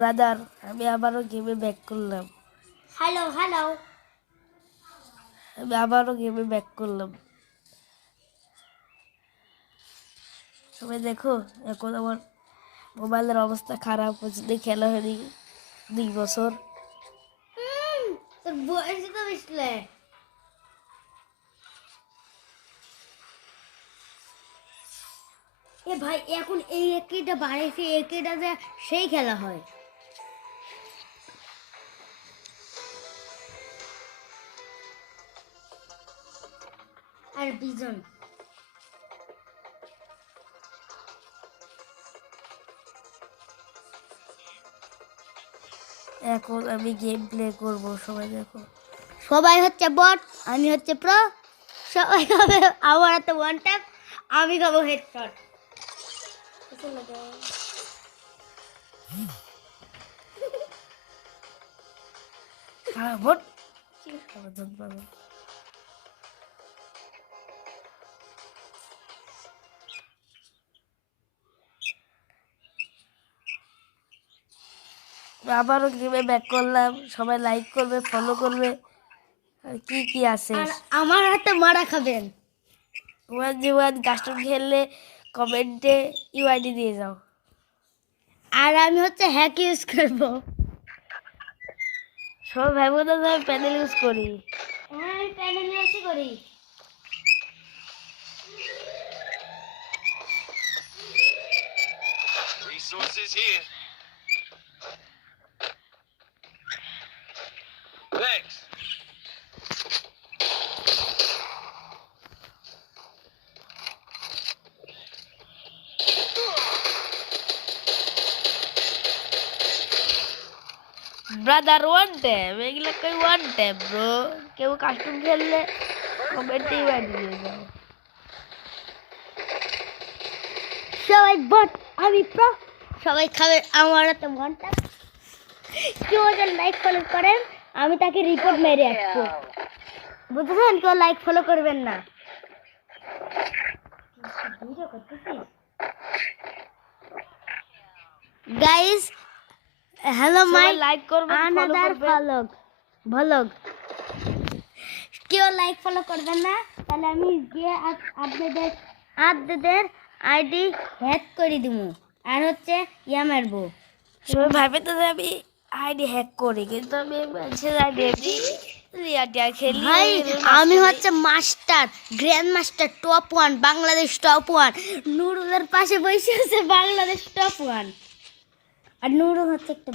Brother, আমি আবারও গেমে ব্যাক করলাম। হ্যালো হ্যালো আমি আবারও গেমে ব্যাক করলাম। সবাই দেখো, এখন আমার মোবাইলের অবস্থা খারাপ হচ্ছে, খেলা হয়নি 2 বছর। তোর বয়স তো বুঝলে এ ভাই এখন এই একেটা বাড়াইছে একেটাতে সেই খেলা হয়। আর বিজন এখন আমি গেম প্লে করবো, সবাই দেখো। সবাই হচ্ছে বট, আমি হচ্ছে প্রো। সবাই খাবে আমার হাতে ওয়ান ট্যাপ, আমি খাবো হেডশট। খারাপ হট সমাধান পাবো। আবারও গেমে ব্যাক করলাম। সবাই লাইক করবে, ফলো করবে। আর কি কি আছে, আর আমার হাতে মারা খাবেন। 1v1 কাস্টম খেললে কমেন্টে ইউআইডি দিয়ে যাও। আর আমি হচ্ছে হ্যাক ইউজ করবো। সবাই ভাই বোন আমি প্যানেল ইউজ করি। হ্যাঁ আমি প্যানেল ইউজ করি। Resources here. Thanks. Brother one tap, এগুলো কই ওয়ান ট্যাপ ব্রো। কেউ কাস্টম খেললে কমেন্টে ইউআইডি দিয়ে যাও। সবাই বট, আমি প্রো। সবাই খাবে আমার হাতে ওয়ান ট্যাপ। কেউ যদি লাইক ফলো করেন আমি তাকে রিপোর্ট মেরে আসবো। বুঝেছেন? কেউ লাইক ফলো করবেন না। গাইস, হ্যালো মাই লাইক করবেন, ফলো আনাদার করবেন। ভলগ। কেউ লাইক ফলো করবেন না, তাহলে আমি গিয়ে আপনাদের আইডি হ্যাক করে দিব আর হচ্ছে ইয়া মারবো। সবাই ভাবে তো যে আমি আইডি হ্যাক করি, কিন্তু আমি মানুষের আইডি এমনি রিয়াটিয়া খেলি। ভাই আমি হচ্ছে master, grand master, top 1, Bangladesh top 1। নুরুলের পাশে বসে আছে বাংলাদেশ টপ 1। আর নুরুল হচ্ছে একটা